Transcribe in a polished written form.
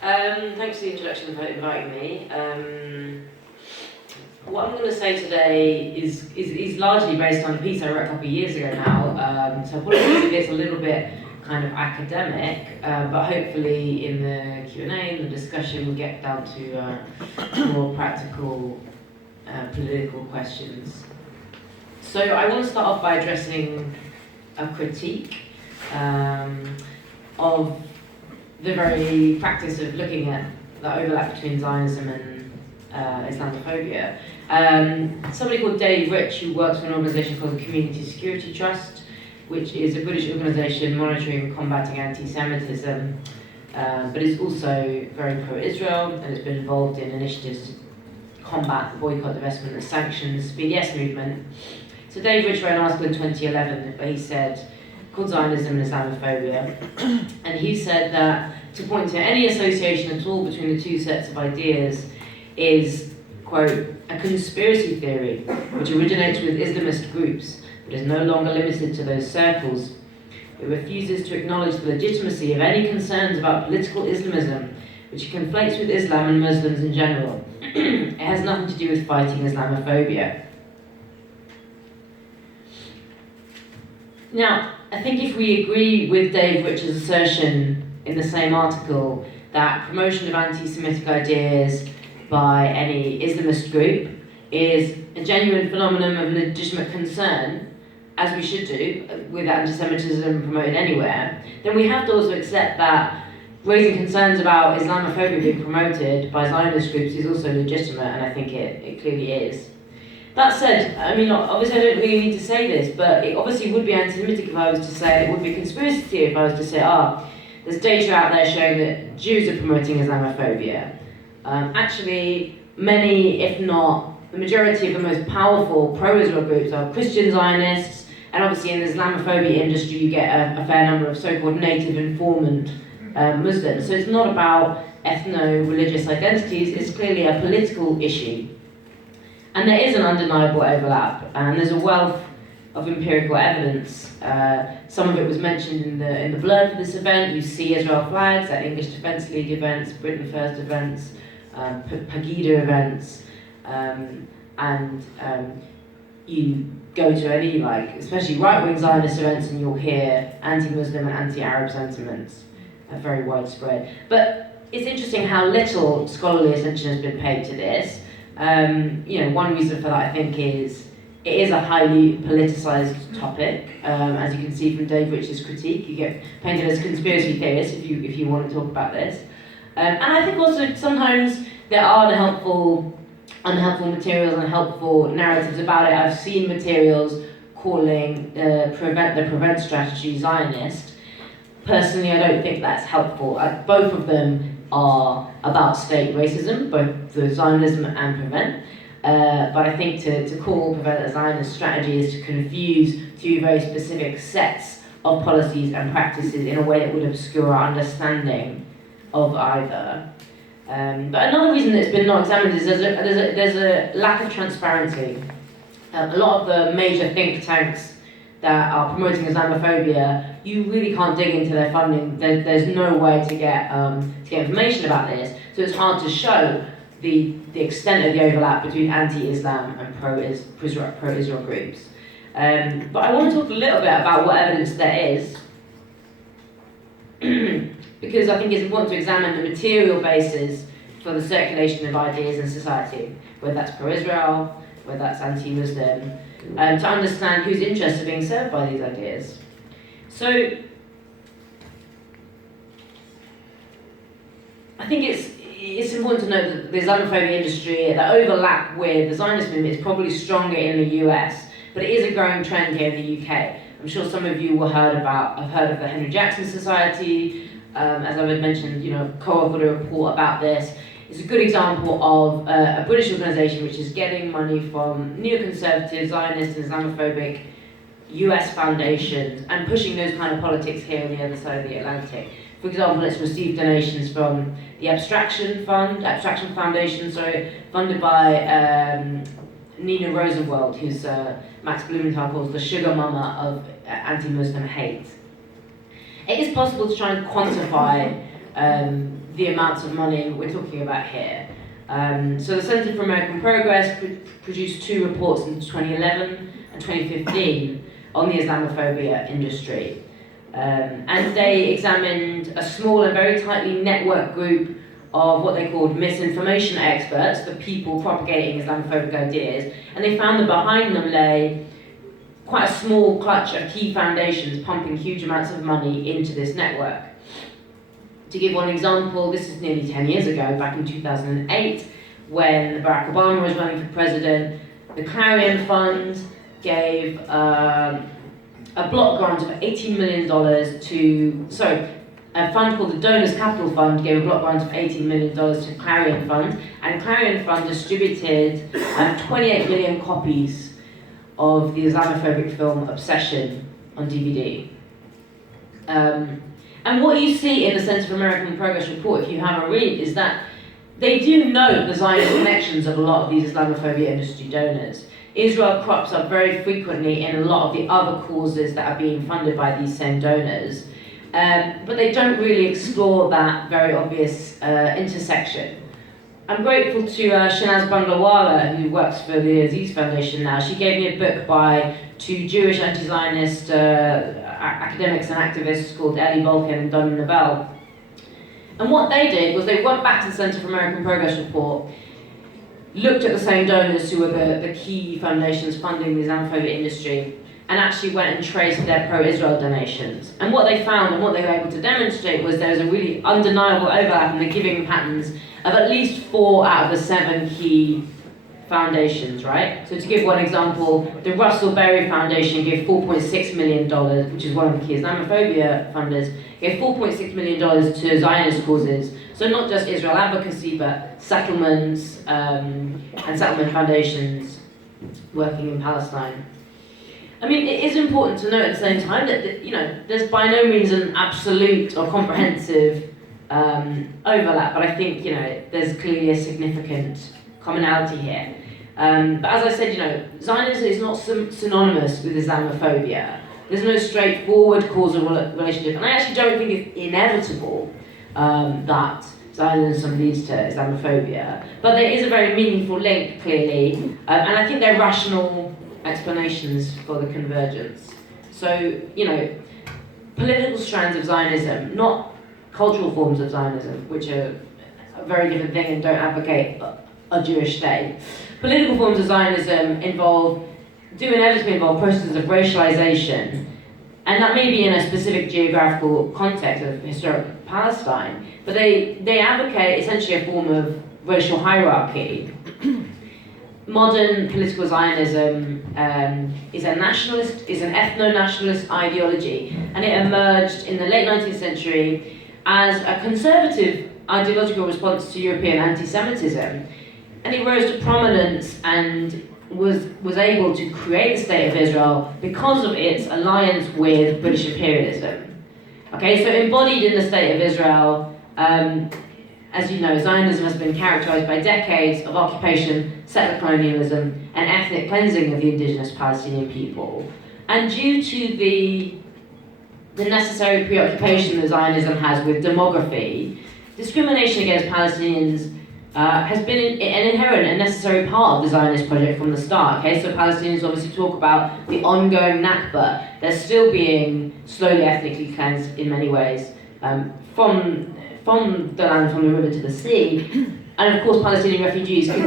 Thanks for the introduction and for inviting me. What I'm going to say today is largely based on a piece I wrote a couple of years ago now. So probably it's a little bit kind of academic, but hopefully in the Q&A and the discussion we'll get down to more practical political questions. So I want to start off by addressing a critique of the very practice of looking at the overlap between Zionism and Islamophobia. Somebody called Dave Rich, who works for an organisation called the Community Security Trust, which is a British organisation monitoring and combating anti-Semitism, but is also very pro-Israel and has been involved in initiatives to combat the boycott, divestment and sanctions BDS movement. So Dave Rich wrote an article in 2011 where he said, called Zionism and Islamophobia, and he said that to point to any association at all between the two sets of ideas is, quote, a conspiracy theory which originates with Islamist groups but is no longer limited to those circles. It refuses to acknowledge the legitimacy of any concerns about political Islamism which it conflates with Islam and Muslims in general. It has nothing to do with fighting Islamophobia. Now, I think if we agree with Dave Rich's assertion in the same article that promotion of anti-Semitic ideas by any Islamist group is a genuine phenomenon of legitimate concern, as we should do with anti-Semitism promoted anywhere, then we have to also accept that raising concerns about Islamophobia being promoted by Zionist groups is also legitimate, and I think it clearly is. That said, I mean, obviously I don't really need to say this, but it obviously would be anti-Semitic if I was to say it, it would be a conspiracy theory if I was to say, there's data out there showing that Jews are promoting Islamophobia. Actually, many, if not the majority of the most powerful pro-Israel groups are Christian Zionists, and obviously in the Islamophobia industry you get a fair number of so-called native informant Muslims. So it's not about ethno-religious identities, it's clearly a political issue. And there is an undeniable overlap, and there's a wealth of empirical evidence. Some of it was mentioned in the blurb for this event. You see Israel flags at English Defence League events, Britain First events, Pegida events, and you go to any, especially right-wing Zionist events, and you'll hear anti-Muslim and anti-Arab sentiments are very widespread. But it's interesting how little scholarly attention has been paid to this. One reason for that, I think, is it is a highly politicized topic. As you can see from Dave Rich's critique, you get painted as conspiracy theorists if you want to talk about this. And I think also sometimes there are unhelpful materials, unhelpful narratives about it. I've seen materials calling the prevent strategy Zionist. Personally, I don't think that's helpful. Both of them are about state racism, both the Zionism and prevent. But I think to call prevent a Zionist strategy is to confuse two very specific sets of policies and practices in a way that would obscure our understanding of either. But another reason that it's been not examined is there's a lack of transparency. A lot of the major think tanks that are promoting Islamophobia, you really can't dig into their funding. There's no way to get information about this, so it's hard to show the extent of the overlap between anti-Islam and pro-Israel groups. But I want to talk a little bit about what evidence there is, because I think it's important to examine the material basis for the circulation of ideas in society, whether that's pro-Israel, whether that's anti-Muslim, to understand whose interests are being served by these ideas. So, I think it's important to note that the Islamophobia industry, the overlap with the Zionist movement is probably stronger in the US, but it is a growing trend here in the UK. I'm sure some of you have heard of the Henry Jackson Society. As I had mentioned, co-authored a report about this. It's a good example of a British organisation which is getting money from neoconservative, Zionist and Islamophobic US foundations and pushing those kind of politics here on the other side of the Atlantic. For example, it's received donations from the Abstraction Foundation, funded by Nina Rosenwald, who's Max Blumenthal calls the sugar mama of anti-Muslim hate. It is possible to try and quantify the amounts of money we're talking about here. So the Centre for American Progress produced 2 reports in 2011 and 2015 on the Islamophobia industry. And they examined a small and very tightly networked group of what they called misinformation experts, the people propagating Islamophobic ideas, and they found that behind them lay quite a small clutch of key foundations pumping huge amounts of money into this network. To give one example, this is nearly 10 years ago, back in 2008, when Barack Obama was running for president. The Clarion Fund gave a block grant of $18 million to, a fund called the Donors Capital Fund gave a block grant of $18 million to Clarion Fund, and Clarion Fund distributed 28 million copies of the Islamophobic film Obsession on DVD. And what you see in the Centre for American Progress report, if you have a read, is that they do note the Zionist connections of a lot of these Islamophobia industry donors. Israel crops up very frequently in a lot of the other causes that are being funded by these same donors, but they don't really explore that very obvious intersection. I'm grateful to Shanaz Banglawala, who works for the Aziz Foundation now. She gave me a book by 2 Jewish anti-Zionist academics and activists called Eli Volken and Don Novell. And what they did was they went back to the Centre for American Progress report, looked at the same donors who were the key foundations funding the Islamophobia industry, and actually went and traced their pro-Israel donations. And what they found and what they were able to demonstrate was there was a really undeniable overlap in the giving patterns of at least 4 out of the 7 key foundations, right? So to give one example, the Russell Berry Foundation gave $4.6 million, which is one of the key Islamophobia funders, gave $4.6 million to Zionist causes. So not just Israel advocacy, but settlements and settlement foundations working in Palestine. I mean, it is important to note at the same time that there's by no means an absolute or comprehensive overlap, but I think there's clearly a significant commonality here. But as I said, Zionism is not synonymous with Islamophobia. There's no straightforward causal relationship, and I actually don't think it's inevitable that Zionism leads to Islamophobia. But there is a very meaningful link, clearly, and I think there are rational explanations for the convergence. So, political strands of Zionism, not cultural forms of Zionism, which are a very different thing and don't advocate a Jewish state. Political forms of Zionism do inevitably involve processes of racialization, and that may be in a specific geographical context of historic Palestine, but they advocate essentially a form of racial hierarchy. Modern political Zionism is an ethno-nationalist ideology, and it emerged in the late 19th century as a conservative ideological response to European anti-Semitism, and it rose to prominence and was able to create the State of Israel because of its alliance with British imperialism. Okay, so embodied in the State of Israel, as you know, Zionism has been characterized by decades of occupation, settler colonialism, and ethnic cleansing of the indigenous Palestinian people. And due to the necessary preoccupation that Zionism has with demography, discrimination against Palestinians has been an inherent and necessary part of the Zionist project from the start. Okay, so Palestinians obviously talk about the ongoing Nakba. They're still being slowly ethnically cleansed in many ways from the land, from the river to the sea. And of course, Palestinian refugees